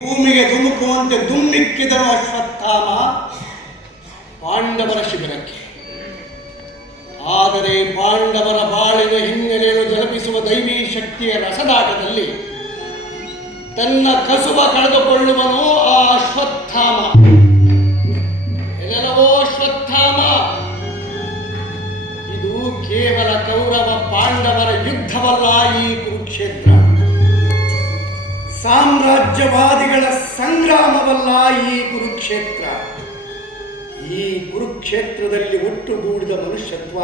ಭೂಮಿಗೆ ಧುಮುಕುವಂತೆ ಧುಮ್ಮಿಕ್ಕಿದನು ಅಶ್ವತ್ಥಾಮ ಪಾಂಡವರ ಶಿಬಿರಕ್ಕೆ. ಆದರೆ ಪಾಂಡವರ ಬಾಳಿನ ಹಿನ್ನೆಲೆಯನ್ನು ಜಲಪಿಸುವ ದೈವಿ ಶಕ್ತಿಯ ರಸದಾಟದಲ್ಲಿ ತನ್ನ ಕಸುಬ ಕಳೆದುಕೊಳ್ಳುವನು ಆ ಅಶ್ವತ್ಥಾಮ. ಎಲ್ಲವೋ ಅಶ್ವತ್ಥಾಮ. ಇದು ಕೇವಲ ಕೌರವ ಪಾಂಡವರ ಯುದ್ಧವಲ್ಲ, ಈ ಸಾಮ್ರಾಜ್ಯವಾದಿಗಳ ಸಂಗ್ರಾಮವಲ್ಲ ಈ ಕುರುಕ್ಷೇತ್ರ. ಈ ಕುರುಕ್ಷೇತ್ರದಲ್ಲಿ ಒಟ್ಟುಗೂಡಿದ ಮನುಷ್ಯತ್ವ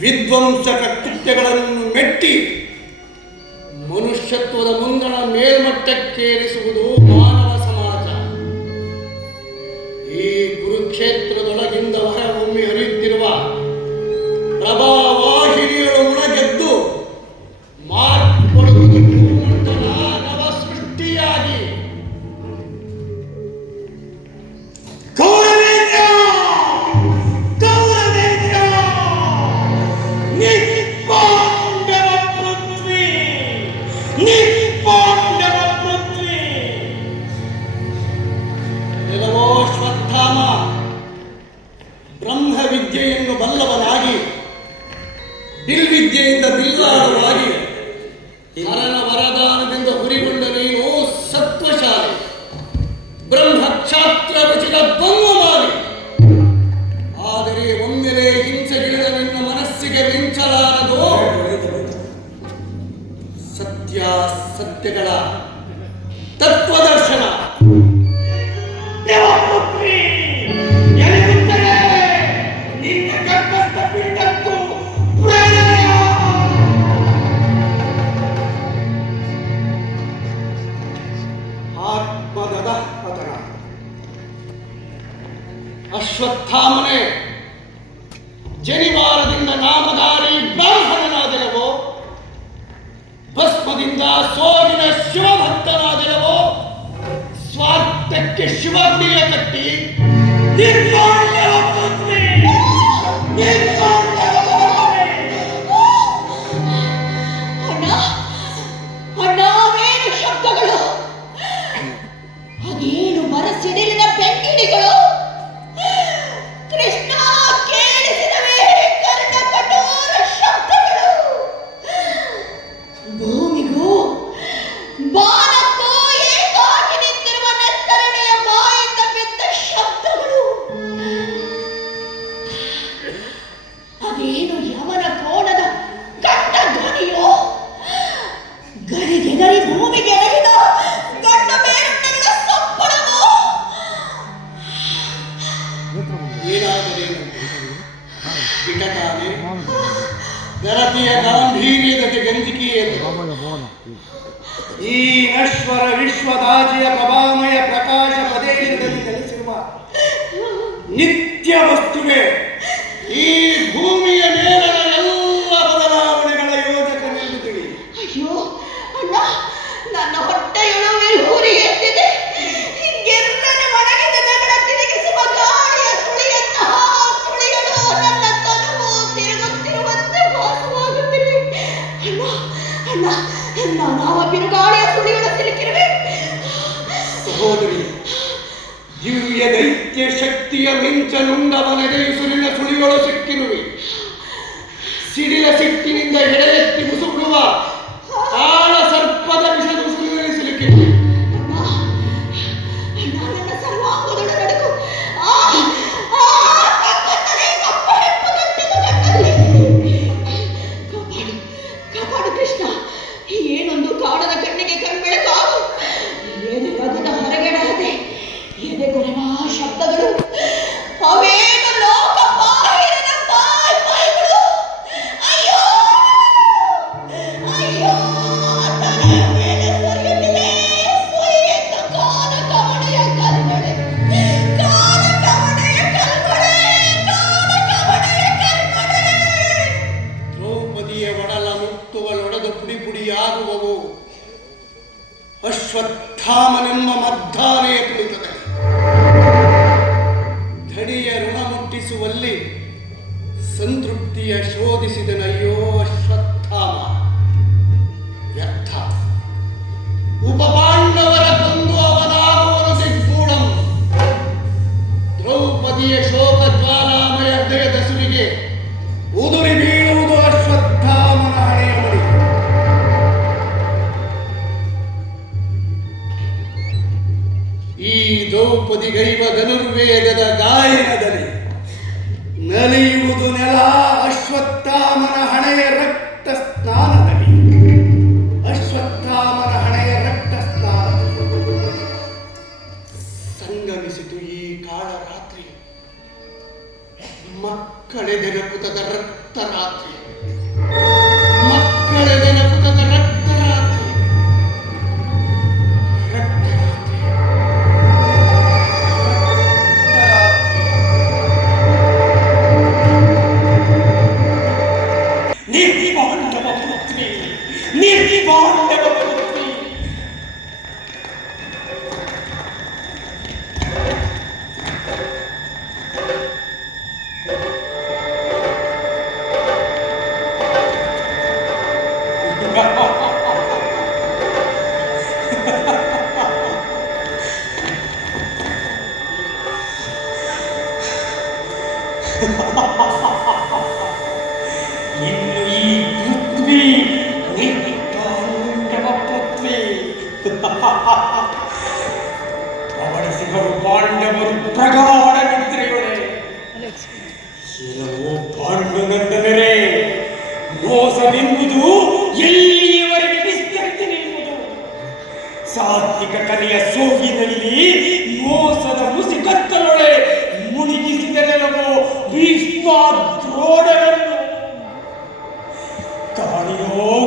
ವಿಧ್ವಂಸಕ ಕೃತ್ಯಗಳನ್ನು ಮೆಟ್ಟಿ ಮನುಷ್ಯತ್ವದ ಮುಂದಣ ಮೇಲ್ಮಟ್ಟಕ್ಕೇರಿಸುವುದು ತತ್ವದರ್ಶನ. ಆತ್ಮದ ಪತನ. ಅಶ್ವತ್ಥಾಮನೆ ಜನಿವಾರದಿಂದ ನಾಮಧಾರಿ ಬ್ರಾಹ್ಮಣನಾದೆಲವೋ ಭಸ್ಮದಿಂದ ಸೋಲಿನ ಶಿವಭಕ್ತನಾದೆಲವೋ ಸ್ವಾರ್ಥಕ್ಕೆ ಶಿವಗುಡಿಯ ಕಟ್ಟಿ lleno y agua. ನನ್ನ ಹೊಟ್ಟೆಯೊಳಗೆ ಊರಿ ಎದ್ದಿದೆ ಗೆರ್ರನೆ ಒಣಗಿದ ನೆಗಳ ತಿರುಗಿಸುವ ಗಾಳಿಯ ಸುಳಿಯಂತಹ ನನ್ನ ತಿರುಗುತ್ತಿರುವಂತೆ ಸಹೋದರಿ, ದಿವ್ಯ ದೈತ್ಯ ಶಕ್ತಿಯ ಮಿಂಚನುಂಡವನ ಸುರಿನ ಸುಳಿಗಳು ಸಿಕ್ಕಿರುವೆ. ಸಿಡಿಲ ಸಿಟ್ಟಿನಿಂದ ಎಡೆಯೆತ್ತಿ ಮುಸುಗುಡುವ ನನ್ನ ಸರ್ವಾಂಗದೊಡ ನಡುಕು ಆ ಆ ಅಶ್ವತ್ಥಾಮನೆಂಬ ಮದ್ದಾನೆಯ ಕುಳಿತದೆ. ಧಡಿಯ ಋಣ ಮುಟ್ಟಿಸುವಲ್ಲಿ ಸಂತೃಪ್ತಿಯ ಶೋಧಿಸಿದನಯ್ಯೋ ಮುದಿಗೈವ ಧನುರ್ವೇದದ ಗಾಯನದಲ್ಲಿ ನಲಿಯುವ ಇನ್ನು ಈ ಪೃಥ್ವಿ ಪೃಥ್ವಿ ಪ್ರವಡಿಸಿದರು ಪಾಂಡವರು ಪ್ರಗಾಢ ಮಿತ್ರಗಳೇ ಶಿಲವು ಪಾಂಡುನಂದನರೇ. ಮೋಸವೆಂಬುದು ಎಲ್ಲಿಯವರೆಗೆ ವಿಸ್ತರಿಸನೆಂಬುದು ಸಾತ್ವಿಕ ಕಲೆಯ ಸೋಗಿನಲ್ಲಿ ಮೋಸದ ಮುಸಿ বিস্তর জোড়ে দাঁড়িয়ে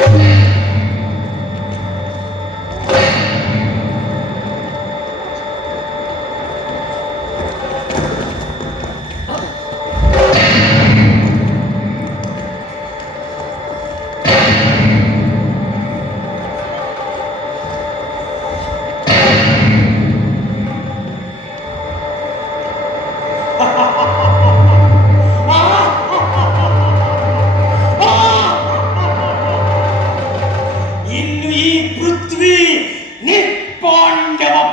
Yeah. पृथ्वी पृथ्वी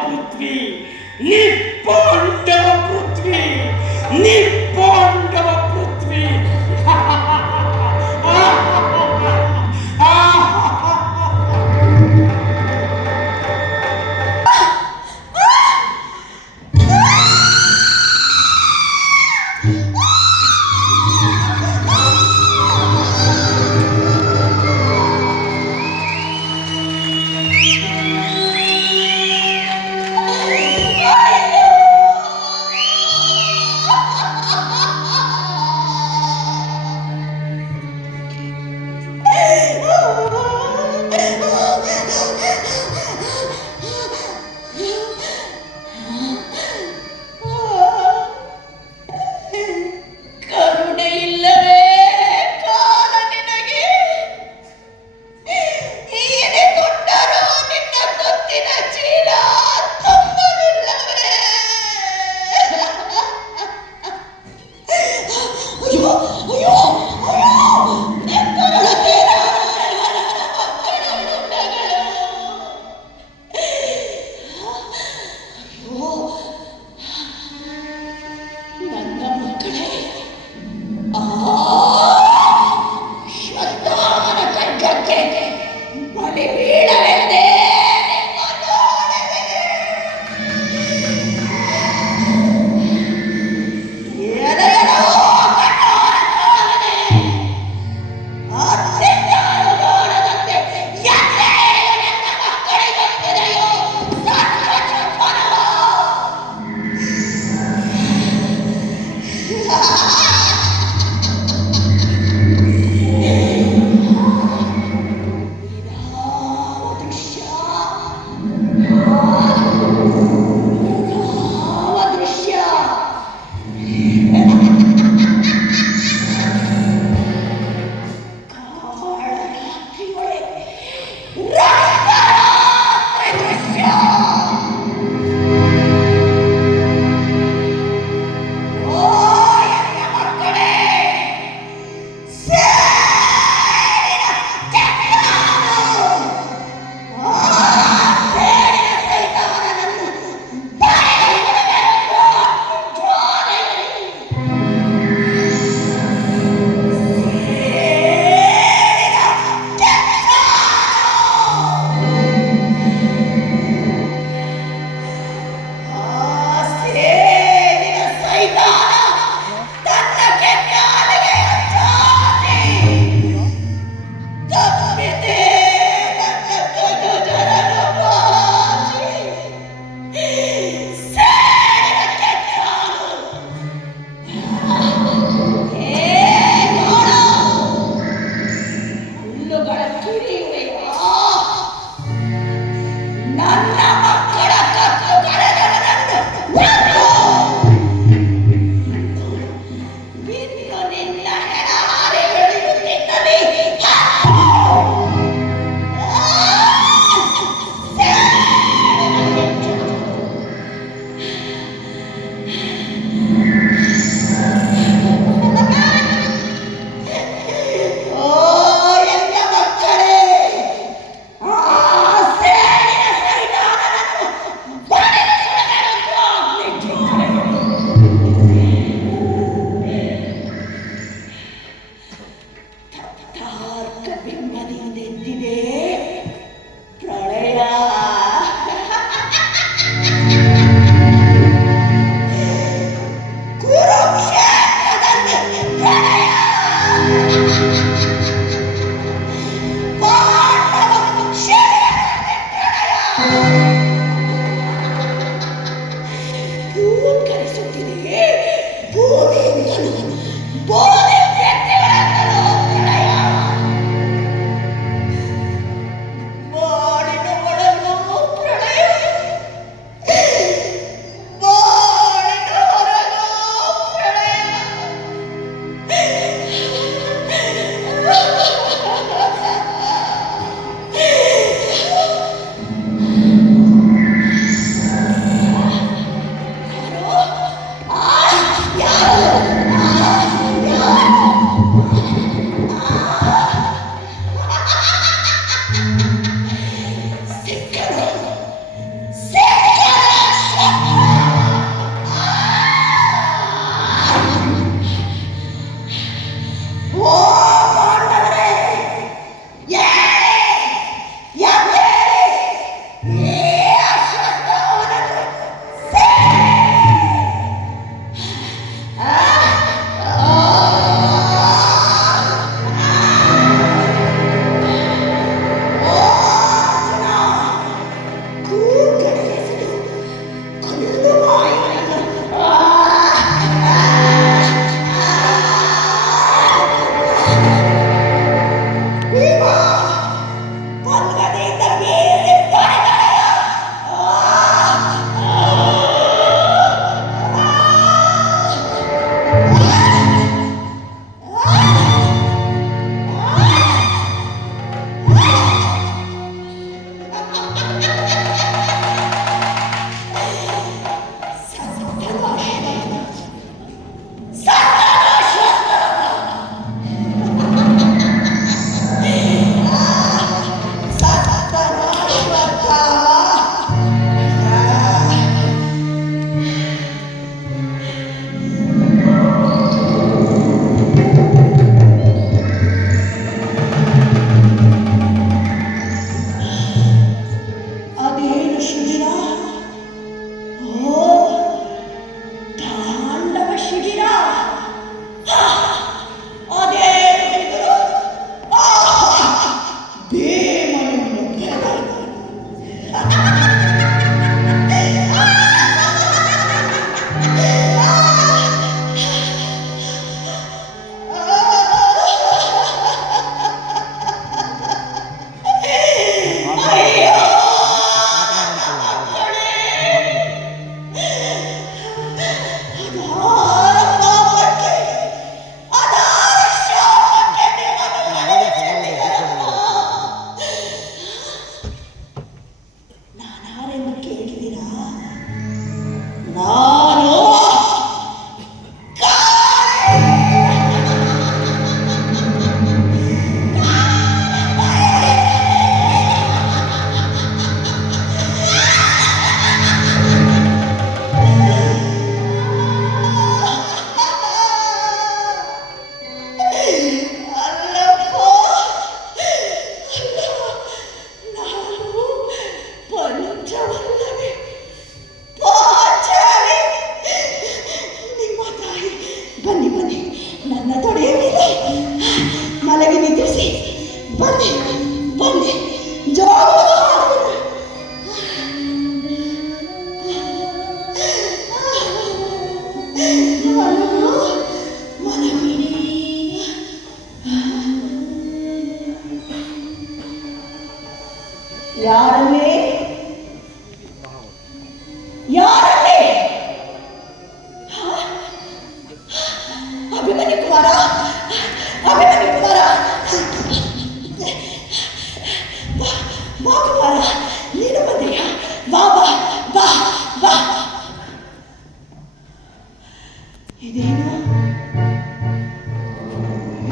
पृथ्वी निप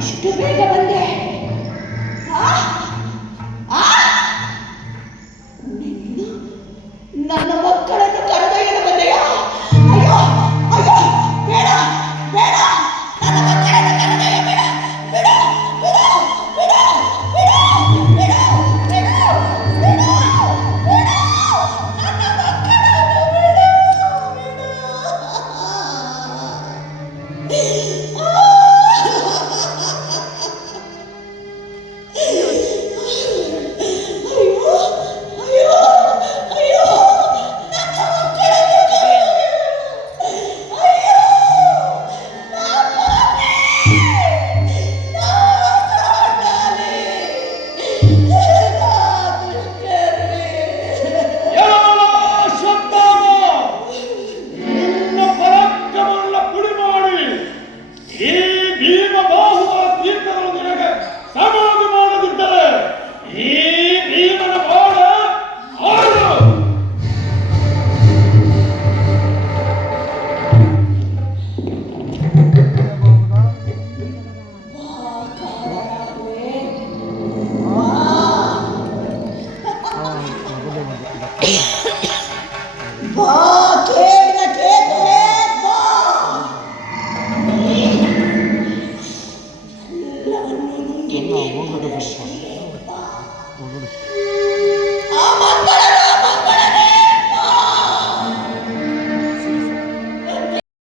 ಇಷ್ಟು ಬೇಗ ಬಂದೆ.